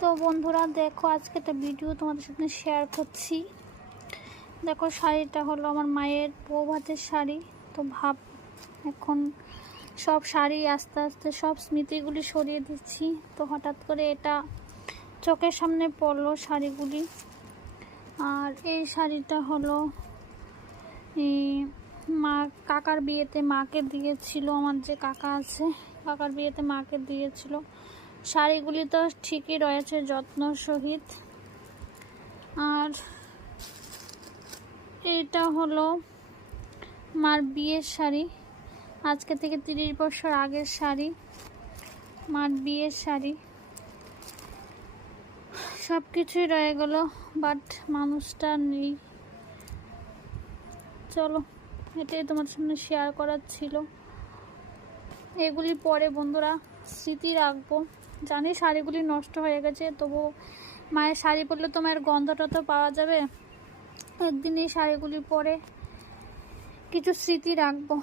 তো বন্ধুরা দেখো, আজকে একটা ভিডিও তোমাদের সাথে শেয়ার করছি। দেখো, শাড়িটা হলো আমার মায়ের বউ ভাতের শাড়ি। তো এখন সব শাড়ি আস্তে আস্তে সব স্মৃতিগুলি সরিয়ে দিচ্ছি। তো হঠাৎ করে এটা চোখের সামনে পড়লো শাড়িগুলি। আর এই শাড়িটা হলো মা কাকার বিয়েতে মাকে দিয়েছিল। আমার যে কাকা আছে, কাকার বিয়েতে মাকে দিয়েছিল। শাড়িগুলি তো ঠিকই রয়েছে যত্ন সহিত। আর এটা হলো মার বিয়ের শাড়ি, আজকে থেকে 30 বছর আগের শাড়ি, মার বিয়ের শাড়ি। সব কিছুই রয়ে গেল, বাট মানুষটা নেই। চলো, এটাই তোমার সামনে শেয়ার করার ছিল। এগুলি পরে বন্ধুরা স্মৃতি রাখবো। জানি শাড়িগুলি নষ্ট হয়ে গেছে, তবু মায়ের শাড়ি পরলে তো মায়ের গন্ধটা তো পাওয়া যাবে। একদিন এই শাড়িগুলি পরে কিছু স্মৃতি রাখবো।